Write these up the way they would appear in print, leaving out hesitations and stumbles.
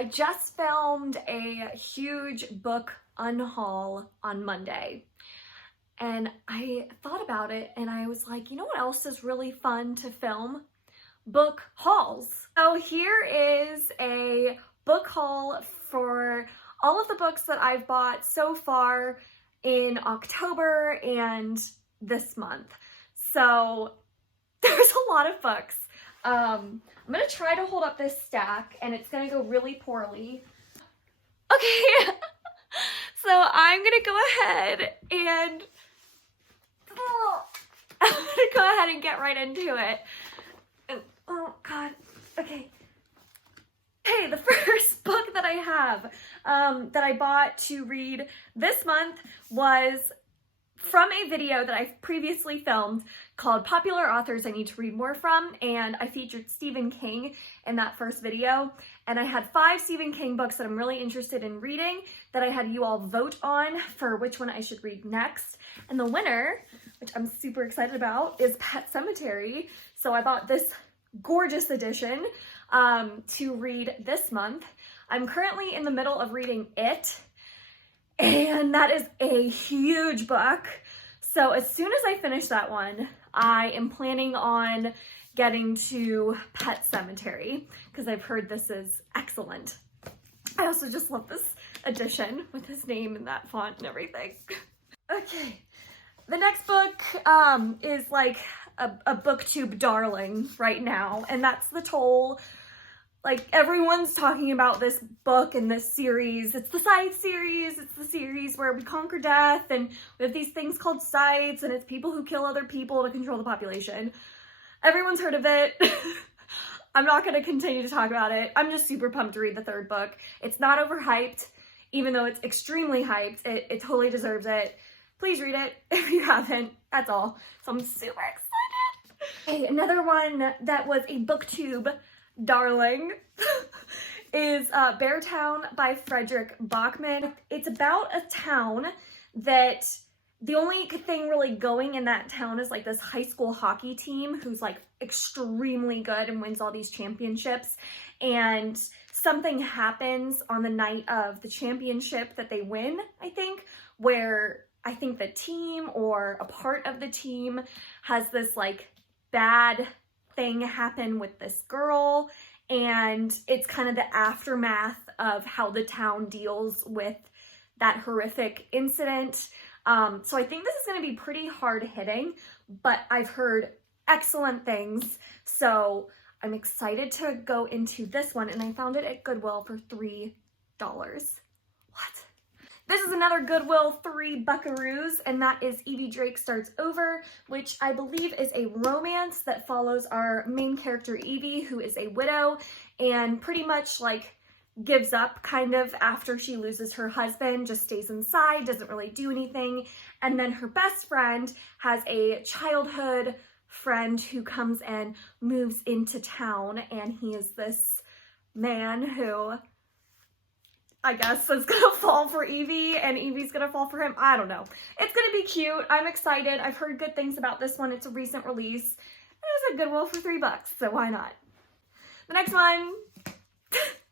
I just filmed a huge book unhaul on Monday, and I thought about it and I was like, you know what else is really fun to film? Book hauls. So here is a book haul for all of the books that I've bought so far in October and this month. So there's a lot of books. I'm gonna try to hold up this stack and it's gonna go really poorly. Okay, so I'm gonna go ahead and I'm gonna go ahead and get right into it. Oh God, okay. Okay, the first book that I have that I bought to read this month was from a video that I've previously filmed called Popular Authors I Need to Read More From, and I featured Stephen King in that first video, and I had 5 Stephen King books that I'm really interested in reading that I had you all vote on for which one I should read next, and the winner, which I'm super excited about, is Pet Sematary. So I bought this gorgeous edition to read this month. I'm currently in the middle of reading it, and that is a huge book. So as soon as I finish that one, I am planning on getting to Pet Sematary because I've heard this is excellent. I also just love this edition with his name and that font and everything. Okay, the next book is like a booktube darling right now, and that's the Toll. Like, everyone's talking about this book and this series. It's the Scythe series. It's the series where we conquer death and we have these things called scythes, and it's people who kill other people to control the population. Everyone's heard of it. I'm not going to continue to talk about it. I'm just super pumped to read the 3rd book. It's not overhyped, even though it's extremely hyped. It totally deserves it. Please read it if you haven't. That's all. So I'm super excited. Okay, another one that was a booktube darling is Beartown by Frederick Bachman. It's about a town that the only thing really going in that town is like this high school hockey team who's like extremely good and wins all these championships, and something happens on the night of the championship that they win, I think, where I think the team or a part of the team has this like bad thing happen with this girl, and it's kind of the aftermath of how the town deals with that horrific incident. So I think this is going to be pretty hard hitting, but I've heard excellent things, so I'm excited to go into this one, and I found it at Goodwill for $3. What? This is another Goodwill 3 buckaroos, and that is Evie Drake Starts Over, which I believe is a romance that follows our main character Evie, who is a widow and pretty much like gives up kind of after she loses her husband, just stays inside, doesn't really do anything. And then her best friend has a childhood friend who comes and moves into town, and he is this man who I guess is gonna fall for Evie and Evie's gonna fall for him. I don't know. It's gonna be cute. I'm excited. I've heard good things about this one. It's a recent release. It was at Goodwill for $3, so why not? The next one,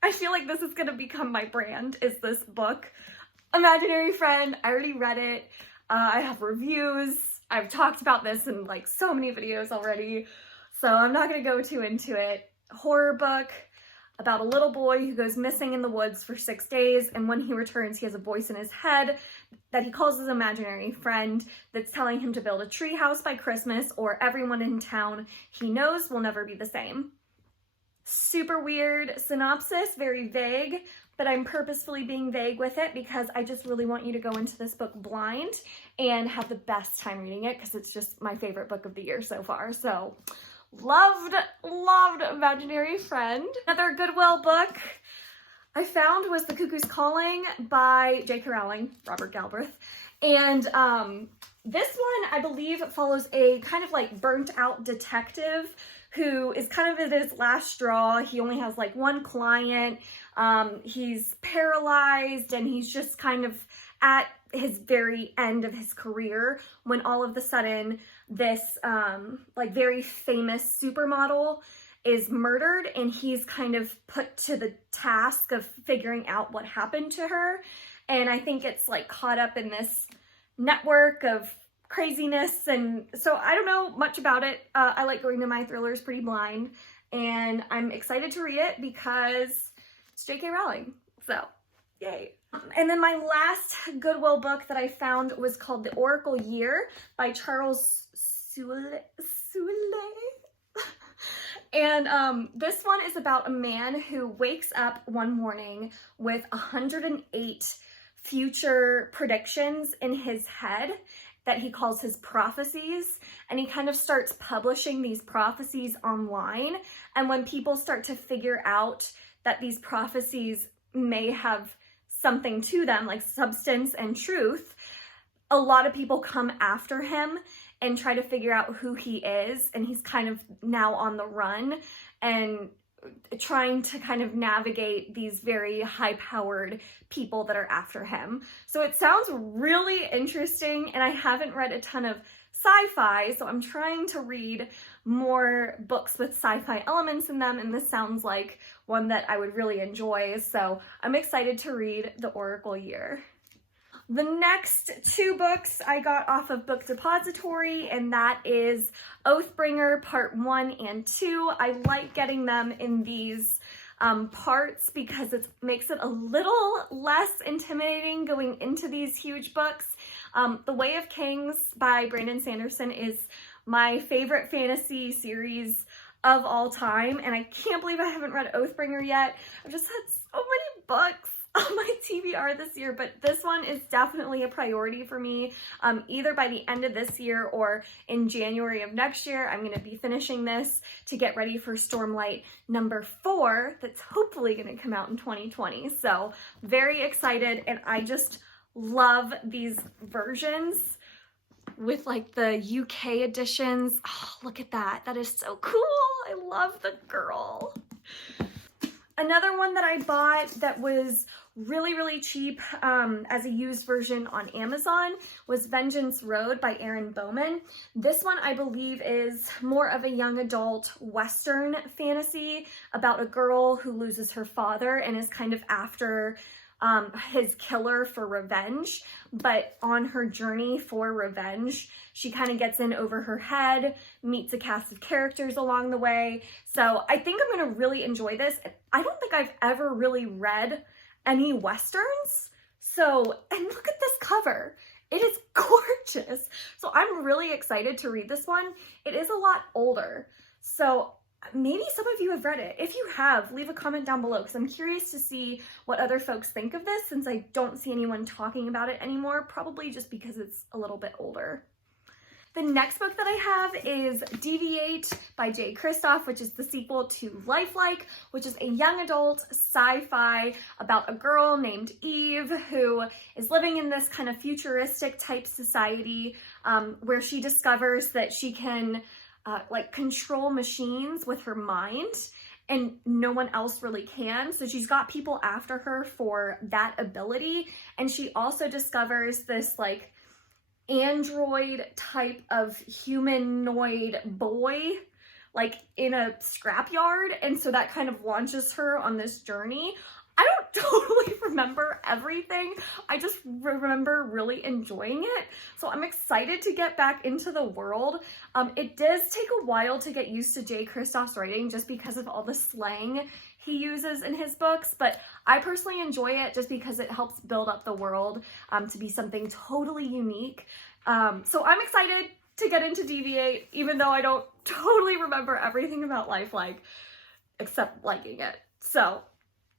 I feel like this is gonna become my brand, is this book, Imaginary Friend. I already read it. I have reviews. I've talked about this in like so many videos already, so I'm not gonna go too into it. Horror book about a little boy who goes missing in the woods for 6 days, and when he returns, he has a voice in his head that he calls his imaginary friend that's telling him to build a tree house by Christmas, or everyone in town he knows will never be the same. Super weird synopsis, very vague, but I'm purposefully being vague with it because I just really want you to go into this book blind and have the best time reading it, because it's just my favorite book of the year so far. So loved Imaginary Friend. Another Goodwill book I found was The Cuckoos Calling by J.K. Rowling, Robert Galbraith. And this one, I believe, follows a kind of like burnt out detective who is kind of at his last straw. He only has like one client. He's paralyzed, and he's just kind of at his very end of his career when all of a sudden this like very famous supermodel is murdered, and he's kind of put to the task of figuring out what happened to her. And I think it's like caught up in this network of craziness, and so I don't know much about it. I like going to my thrillers pretty blind, and I'm excited to read it because it's J.K. Rowling, so yay. And then my last Goodwill book that I found was called The Oracle Year by Charles Soule. And this one is about a man who wakes up one morning with 108 future predictions in his head that he calls his prophecies, and he kind of starts publishing these prophecies online. And when people start to figure out that these prophecies may have something to them, like substance and truth, a lot of people come after him and try to figure out who he is, and he's kind of now on the run and trying to kind of navigate these very high-powered people that are after him. So it sounds really interesting, and I haven't read a ton of sci-fi, so I'm trying to read more books with sci-fi elements in them, and this sounds like one that I would really enjoy, so I'm excited to read The Oracle Year. The next two books I got off of Book Depository, and that is Oathbringer Part 1 and 2. I like getting them in these parts because it makes it a little less intimidating going into these huge books. The Way of Kings by Brandon Sanderson is my favorite fantasy series of all time, and I can't believe I haven't read Oathbringer yet. I've just had so many books on my TBR this year, but this one is definitely a priority for me. Either by the end of this year or in January of next year, I'm going to be finishing this to get ready for Stormlight number 4 that's hopefully going to come out in 2020. So very excited, and I just love these versions with like the UK editions. Oh, look at that. That is so cool. I love the girl. Another one that I bought that was really cheap as a used version on Amazon was Vengeance Road by Erin Bowman. This one I believe is more of a young adult Western fantasy about a girl who loses her father and is kind of after his killer for revenge, but on her journey for revenge, she kind of gets in over her head, meets a cast of characters along the way. So I think I'm going to really enjoy this. I don't think I've ever really read any Westerns. So, and look at this cover. It is gorgeous. So I'm really excited to read this one. It is a lot older. So maybe some of you have read it. If you have, leave a comment down below because I'm curious to see what other folks think of this since I don't see anyone talking about it anymore, probably just because it's a little bit older. The next book that I have is Deviate by Jay Kristoff, which is the sequel to Lifelike, which is a young adult sci-fi about a girl named Eve who is living in this kind of futuristic type society where she discovers that she can like control machines with her mind, and no one else really can. So she's got people after her for that ability. And she also discovers this like android type of humanoid boy like in a scrapyard. And so that kind of launches her on this journey. I don't totally remember everything. I just remember really enjoying it. So I'm excited to get back into the world. It does take a while to get used to Jay Kristoff's writing just because of all the slang he uses in his books, but I personally enjoy it just because it helps build up the world to be something totally unique. So I'm excited to get into Deviate, even though I don't totally remember everything about Lifelike except liking it. So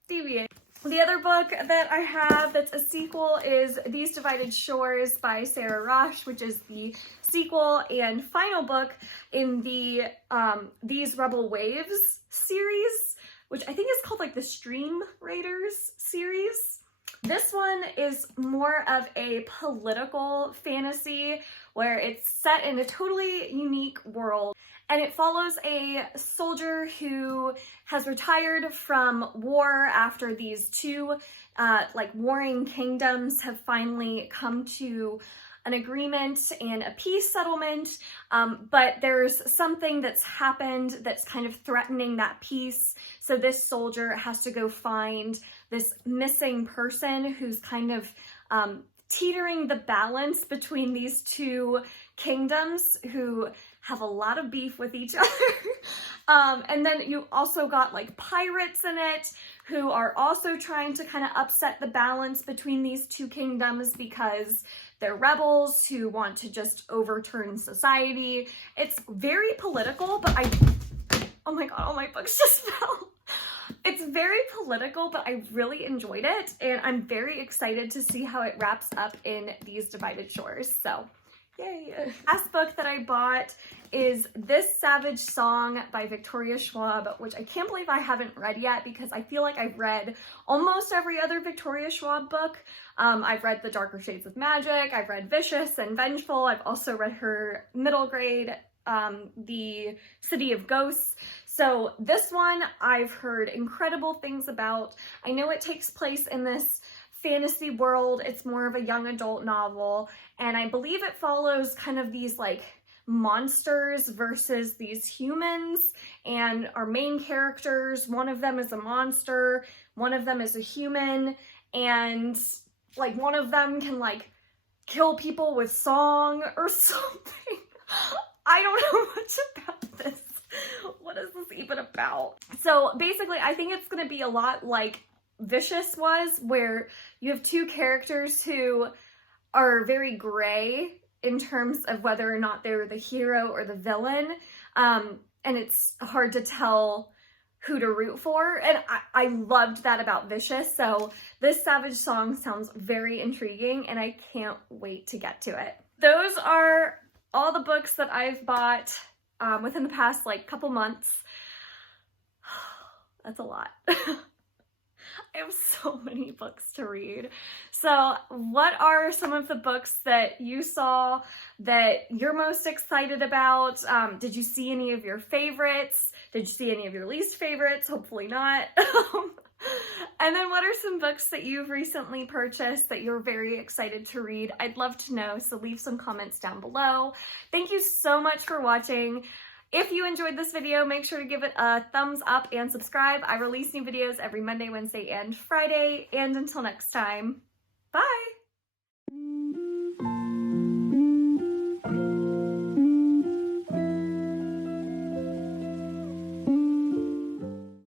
Deviate. The other book that I have that's a sequel is These Divided Shores by Sarah Rosh, which is the sequel and final book in the These Rebel Waves series, which I think is called like the Stream Raiders series. This one is more of a political fantasy where it's set in a totally unique world. And it follows a soldier who has retired from war after these two like warring kingdoms have finally come to an agreement and a peace settlement, but there's something that's happened that's kind of threatening that peace. So this soldier has to go find this missing person who's kind of teetering the balance between these two kingdoms who have a lot of beef with each other. And then you also got like pirates in it who are also trying to kind of upset the balance between these two kingdoms because they're rebels who want to just overturn society. It's very political, but oh my god, all my books just fell. It's very political, but I really enjoyed it, and I'm very excited to see how it wraps up in these Divided Shores, so yay. Last book that I bought is This Savage Song by Victoria Schwab, which I can't believe I haven't read yet because I feel like I've read almost every other Victoria Schwab book. I've read The Darker Shades of Magic, I've read Vicious and Vengeful, I've also read her middle grade, The City of Ghosts. So this one I've heard incredible things about. I know it takes place in this fantasy world. It's more of a young adult novel, and I believe it follows kind of these like monsters versus these humans, and our main characters, one of them is a monster, one of them is a human, and like one of them can like kill people with song or something. I don't know much about this. What is this even about? So basically, I think it's going to be a lot like Vicious was, where you have two characters who are very gray in terms of whether or not they're the hero or the villain, and it's hard to tell who to root for, and I loved that about Vicious, so this Savage Song sounds very intriguing, and I can't wait to get to it. Those are all the books that I've bought within the past like couple months. That's a lot. I have so many books to read. So what are some of the books that you saw that you're most excited about? Did you see any of your favorites? Did you see any of your least favorites? Hopefully not. And then what are some books that you've recently purchased that you're very excited to read? I'd love to know, so leave some comments down below. Thank you so much for watching. If you enjoyed this video, make sure to give it a thumbs up and subscribe. I release new videos every Monday, Wednesday, and Friday. And until next time, bye!